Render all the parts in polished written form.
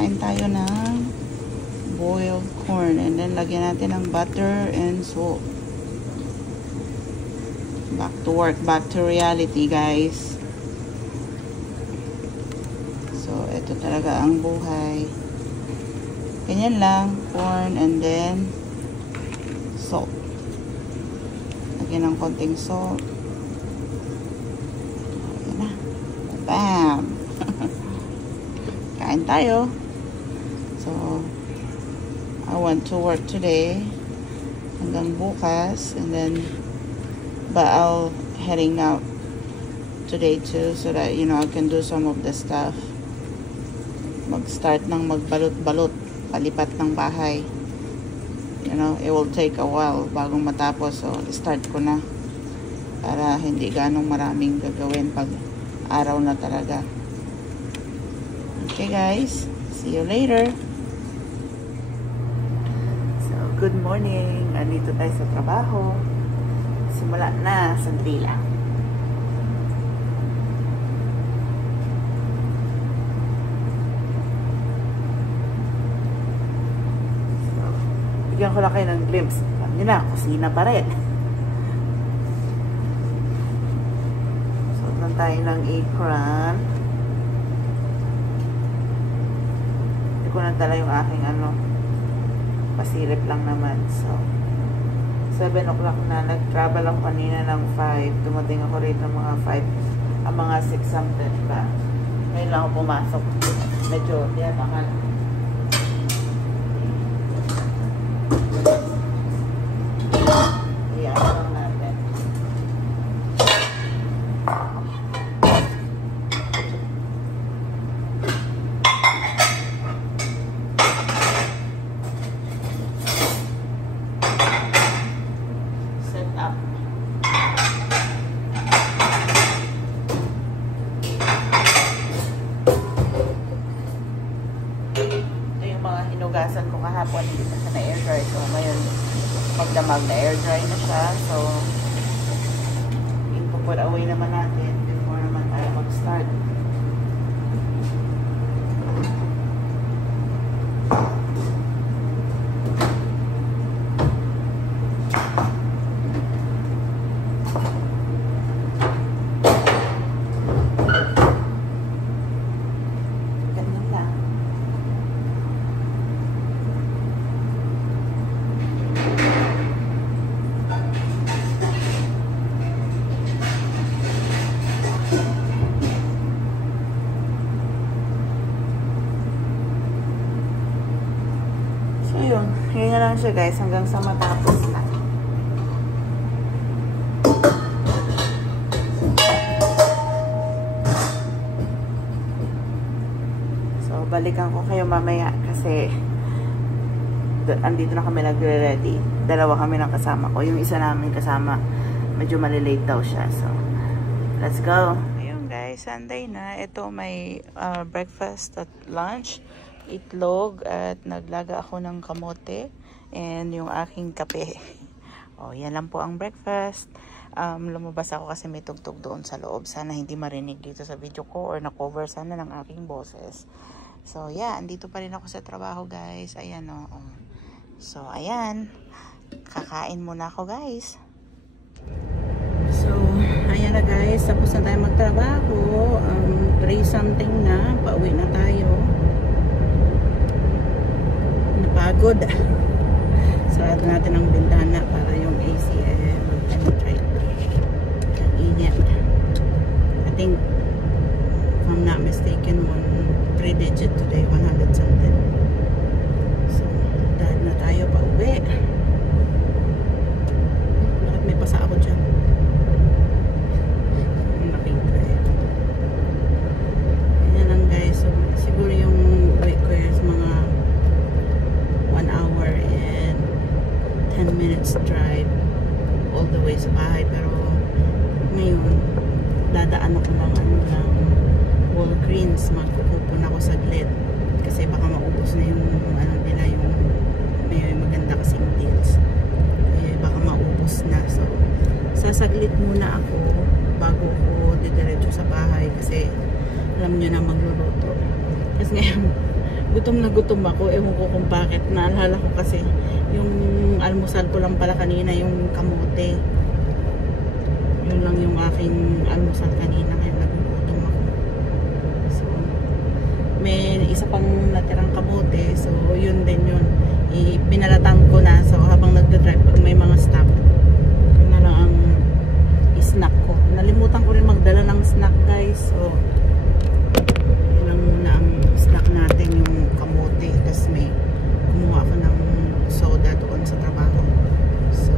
kakain tayo ng boiled corn. And then, lagyan natin ng butter and salt. Back to work. Back to reality, guys. So, ito talaga ang buhay. Ganyan lang. Corn and then salt. Lagyan ng konting salt. Ayan na. Bam! Kain tayo. So, I want to work today. Hanggang bukas. And then, but I'll heading out today too. So that, you know, I can do some of the stuff. Mag-start ng magbalot-balot. Palipat ng bahay. You know, it will take a while bagong matapos. So, start ko na. Para hindi ganong maraming gagawin pag araw na talaga. Okay guys. See you later. So, good morning. Andito tayo sa trabaho. Simula na. Sandali lang. Bigyan ko lang kayo ng glimpse. Alam nyo na, kusina pa rin. Suot lang tayo ng apron. Hindi ko na tala yung aking pasilip lang naman. So, 7 o'clock na. Nag-travel ako kanina ng 5. Dumating ako rito ng mga 5. Mga 6 something pa. Ngayon lang ako pumasok. Medyo, yan, mahal. Hinugasan ko kahapon, hindi pa siya na-air dry. So, ngayon, magdamag na air dry na siya. So, i-put away naman natin before naman tayo mag-start. Ngayon na lang siya guys hanggang sa matapos na. So, balikan ko kayo mamaya kasi andito na kami nagre-ready. Dalawa kami ng kasama ko. Yung isa namin kasama, medyo malilate daw siya. So, let's go. Ayun guys, Sunday na. Ito may breakfast at lunch. Itlog at naglaga ako ng kamote and yung aking kape. O, yan lang po ang breakfast. Lumabas ako kasi may tugtog doon sa loob. Sana hindi marinig dito sa video ko or na-cover sana ng aking boses. So, yeah, andito pa rin ako sa trabaho, guys. Ayan, o. So, ayan. Kakain muna ako, guys. So, ayan na, guys. Tapos na tayo magtrabaho. 3 something na. Pauwi na tayo. Napagod. Sarado natin ang bintana para yung AC penetrate. Ang init. I think, if I'm not mistaken, 3-digit today, 100 something. So, dahil na tayo pa uwi. Bakit may pasa ako dyan? Nakita eh. Ganyan lang guys. So, siguro yung uwi ko is mga 1 hour and 10 minutes drive all the way sa bahay. Pero ngayon, dadaan ako ng Walgreens. Magkukupon ako saglit kasi baka maubos na yung nila, yung may maganda kasing deals. Baka maubos na. So, sasaglit muna ako bago ko didiretso sa bahay kasi alam nyo na magluluto. Kasi ngayon Gutom na gutom ako. Ewan ko kung bakit. Naalala ko kasi yung almusal ko lang pala kanina, yung kamote. Yun lang yung aking almusal kanina, kaya nagugutom ako. So, may isa pang natirang kamote. So, yun din yun. Binalatan ko na. So, habang nagdadrive, pag may mga stop, yun na lang ang snack ko. Nalimutan ko rin magdala ng snack, guys. So, yun lang muna ang snack natin, yung kamote. Tapos may kumuha ako ng soda doon sa trabaho. So,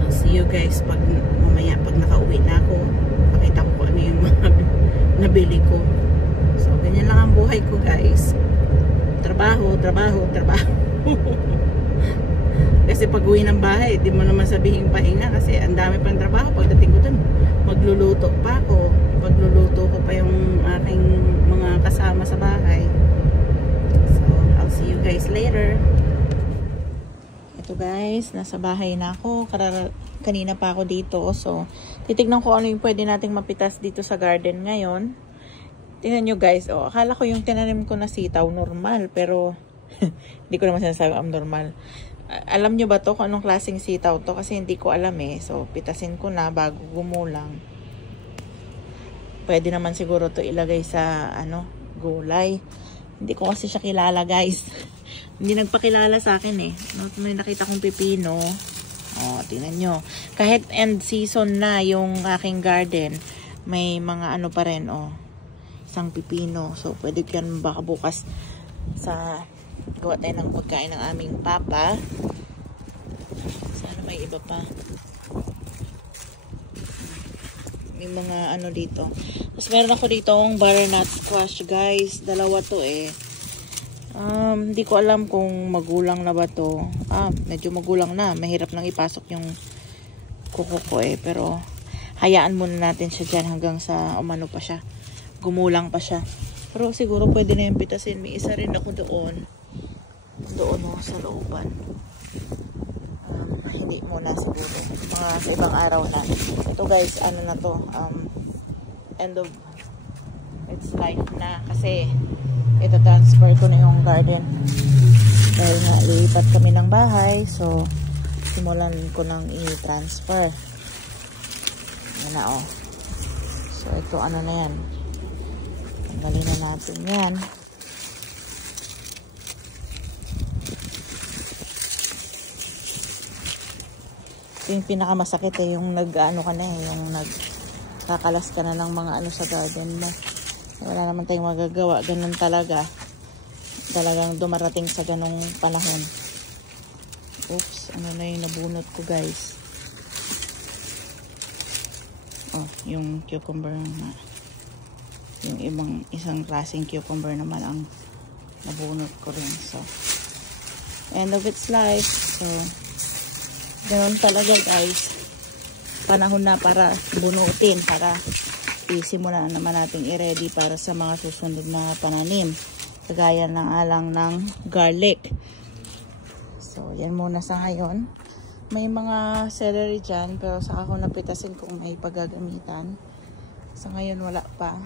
I'll see you guys pag mamaya, pag nakauwi na ako. Pakita ko kung ano yung mga nabili ko. So, ganyan lang ang buhay ko, guys. Trabaho, trabaho, trabaho. Kasi pag uwi ng bahay, di mo naman sabihin pahinga kasi ang dami pang trabaho. Pagdating ko dun, magluluto pa ako. Pagluluto ko pa yung aking mga kasama sa bahay. So, I'll see you guys later. Ito guys, nasa bahay na ako. Kanina pa ako dito. So, titignan ko ano yung pwede nating mapitas dito sa garden ngayon. Tingnan nyo guys, oh, akala ko yung tinanim ko na sitaw normal, pero hindi ko naman sinasabi normal. Alam nyo ba to kung anong klaseng sitaw to? Kasi hindi ko alam eh. So, pitasin ko na bago gumulang. Pwede naman siguro to ilagay sa, gulay. Hindi ko kasi siya kilala guys. Hindi nagpakilala sa akin eh. May nakita kong pipino. Oh, tingnan nyo. Kahit end season na yung aking garden, may mga pa rin, oh. Isang pipino. So, pwede yan baka bukas sa gawa tayo ng pagkain ng aming papa. Sana may iba pa. May mga dito. Tapos meron ako dito ang butternut squash guys. Dalawa to eh. Hindi ko alam kung magulang na ba to. Medyo magulang na. Mahirap nang ipasok yung kuko ko eh. Pero hayaan muna natin siya dyan hanggang sa umano pa siya. Gumulang pa siya. Pero siguro pwede na yung pitasin. May isa rin ako doon. Doon sa looban. Hindi muna siguro. Mga sa ibang araw na. Ito guys, na to. End of its life na. Kasi ito transfer ko na yung garden. Dahil nga lipat kami ng bahay. So, simulan ko nang i-transfer. Yan na oh. So, ito na yan. Tanggalin na natin yan. Ito yung pinakamasakit eh. Yung nag-ano ka na eh. Yung nagkakalas ka na ng mga sa garden mo. Wala naman tayong magagawa. Ganun talaga. Talagang dumarating sa ganung panahon. Oops. Ano na yung nabunot ko guys. Oh, yung cucumber na. Yung isang klaseng cucumber naman ang nabunot ko rin. So, end of its life. So, ganoon talaga guys. Panahon na para bunutin. Para isimulan naman natin i-ready para sa mga susunod na pananim. Kagaya ng alang ng garlic. So, yan muna sa ngayon. May mga celery dyan. Pero saka ko napitasin kung may paggagamitan. Sa ngayon wala pa.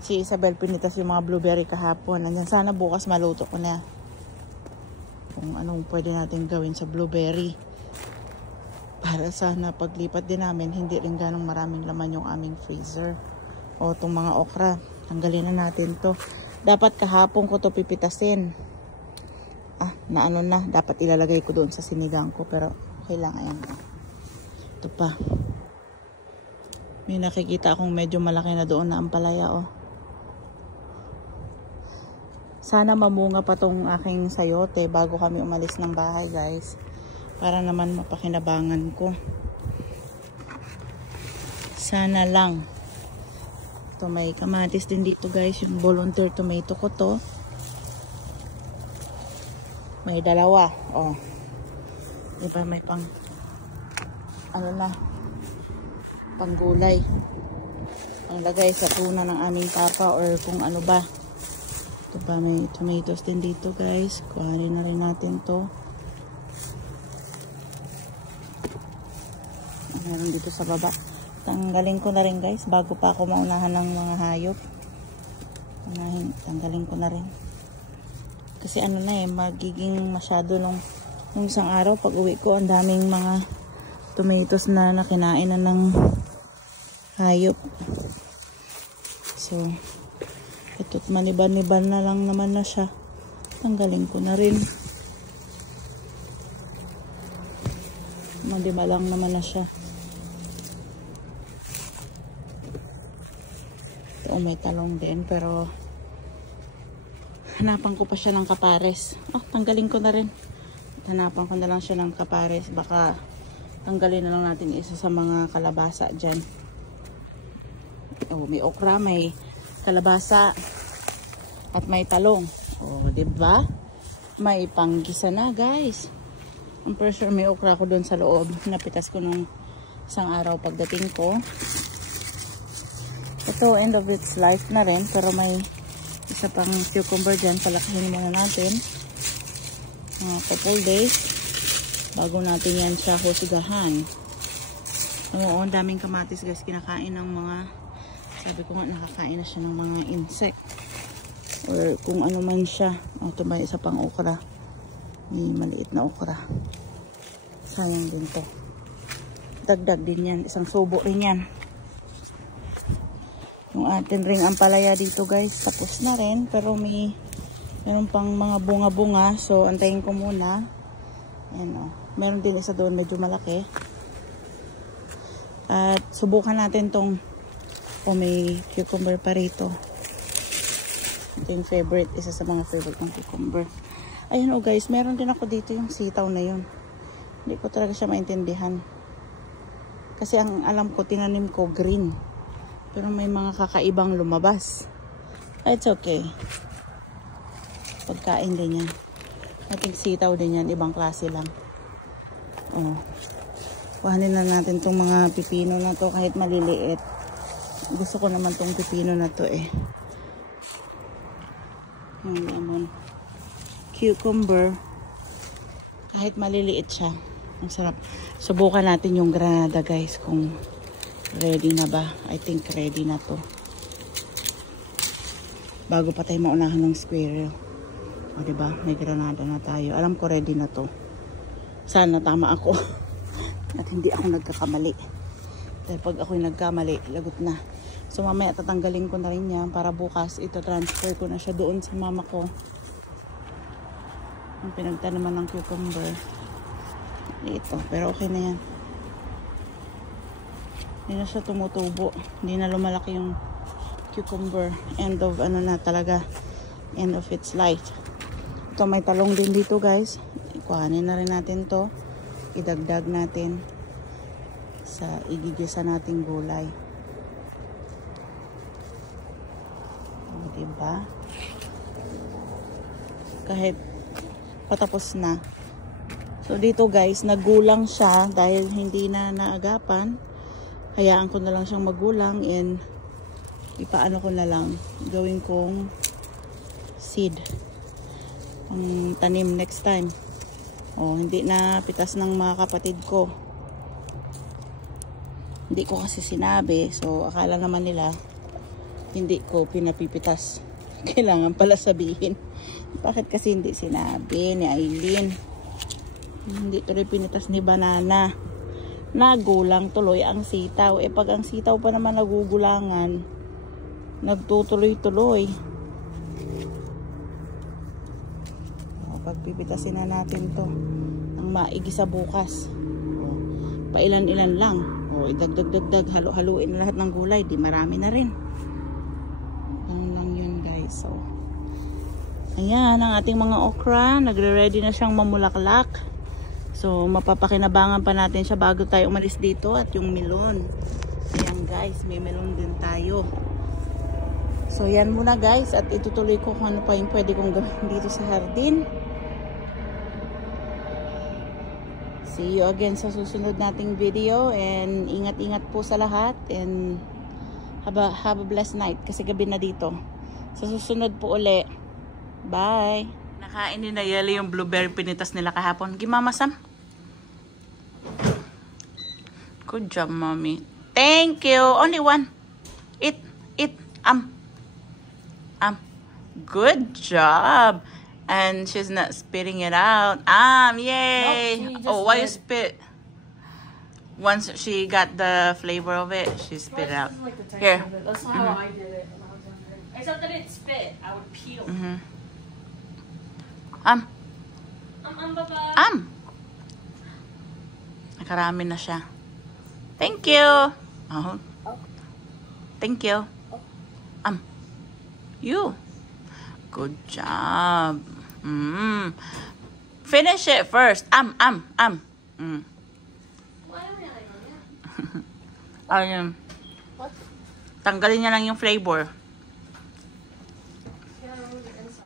Si Isabel pinitas yung mga blueberry kahapon. Nandyan sana bukas maluto ko na. Kung anong pwede natin gawin sa blueberry. Para sana paglipat din namin, hindi rin ganong maraming laman yung aming freezer. O itong mga okra. Tanggalin na natin to. Dapat kahapon ko to pipitasin. Na dapat ilalagay ko doon sa sinigang ko. Pero okay lang, ayan. Ito pa. May nakikita akong medyo malaki na doon na ampalaya, oh. Sana mamunga pa tong aking sayote bago kami umalis ng bahay, guys. Para naman mapakinabangan ko. Sana lang. Ito, may kamatis din dito, guys. Yung volunteer tomato ko to. May dalawa. Oh. Diba may pang panggulay. Ang lagay sa tuna ng aming papa or kung ano ba. Ito pa, may tomatoes din dito guys. Kuhanin na rin natin to. Meron dito sa baba. Tanggalin ko na rin guys bago pa ako maunahan ng mga hayop. Tanggalin ko na rin. Kasi ano na magiging masyado nung isang araw pag uwi ko, ang daming mga tomatoes na nakinain na ng hayop. So, ito't maniban-niban na lang naman na siya. Tanggalin ko na rin. Madiba lang naman na siya. Ito may talong din, pero hanapan ko pa siya ng kapares. Tanggalin ko na rin. Hanapan ko na lang siya ng kapares. Baka tanggalin na lang natin isa sa mga kalabasa dyan. May okra, may kalabasa, at may talong. Diba? May panggisa na, guys. I'm pretty sure may okra ko doon sa loob. Napitas ko nung isang araw pagdating ko. Ito, end of its life na rin. Pero may isa pang cucumber dyan. Palakihin muna natin. Couple days. Bago natin yan siya husgahan. Oo, ang daming kamatis, guys. Kinakain ng mga, sabi ko nga, nakakain na siya ng mga insect. Or kung ano man siya. Ito may isa pang okra. May maliit na okra. Sayang din to. Dagdag din yan. Isang subo rin yan. Yung atin ring ampalaya dito, guys, tapos na rin. Pero meron pang mga bunga-bunga. So, antayin ko muna. Ayan, meron din isa doon medyo malaki. At subukan natin tong may cucumber pa rito. Ito yung favorite. Isa sa mga favorite ng cucumber. Ayun guys, meron din ako dito yung sitaw na yun. Hindi ko talaga siya maintindihan. Kasi ang alam ko, tinanim ko green. Pero may mga kakaibang lumabas. It's okay. Pagkain din yan. I think sitaw din yan. Ibang klase lang. Kuhanin na natin tong mga pipino na to kahit maliliit. Gusto ko naman tong pipino na to Yung lemon. Cucumber, kahit maliliit siya, ang sarap. Subukan natin yung granada, guys, kung ready na ba. I think ready na to, bago pa tayo maunahan ng squirrel. Diba, may granada na tayo. Alam ko ready na to. Sana tama ako at hindi ako nagkakamali. Dahil pag ako'y nagkamali, lagot na. So mamaya tatanggalin ko na rin yan para bukas ito transfer ko na siya doon sa mama ko. Ang pinagtanaman ng cucumber. Ito. Pero okay na yan. Hindi na siya tumutubo. Hindi na lumalaki yung cucumber. End of ano na talaga. End of its life. Ito may talong din dito, guys. Kuhanin na rin natin to. Idagdag natin sa igigisa nating gulay. Diba? Kahit patapos na. So dito, guys, nagulang siya dahil hindi na naagapan. Hayaan ko na lang siyang magulang and ipaano ko na lang, gawin kong seed ang tanim next time. Hindi na pitas ng mga kapatid ko. Hindi ko kasi sinabi, so akala naman nila hindi ko pinapipitas. Kailangan pala sabihin. Bakit kasi hindi sinabi ni Aileen? Hindi tuloy pinitas ni Banana. Nagulang tuloy ang sitaw. Pag ang sitaw pa naman nagugulangan, nagtutuloy-tuloy. Pagpipitasin na natin to ang maigi sa bukas. Pailan-ilan lang. Idagdag-dagdag, halo-haluin lahat ng gulay. Di marami na rin. Ganun lang yun, guys. So, ayan ang ating mga okra. Nagre-ready na siyang mamulaklak. So, mapapakinabangan pa natin siya bago tayo umalis dito. At yung melon. Ayan, guys. May melon din tayo. So, yan muna, guys. At itutuloy ko kung ano pa yung pwede kong gawin dito sa hardin. See you again sa susunod nating video. And ingat-ingat po sa lahat. And have a blessed night. Kasi gabi na dito. Sa susunod po uli. Bye! Nakain ni Nayeli yung blueberry pinitas nila kahapon. Gimama Sam? Good job, mommy. Thank you. Only one. Eat. Good job. And she's not spitting it out. Yay. Nope, Oh, why you spit? Once she got the flavor of it, she spit it out. Like the texture Here. of it. That's not how I did it when I was younger. Except that it spit. I would peel. Baba. Nakarami na siya. Thank you. Oh. Thank you. You. Good job. Finish it first. Why am I Ayun. What? Tanggalin niya lang yung flavor.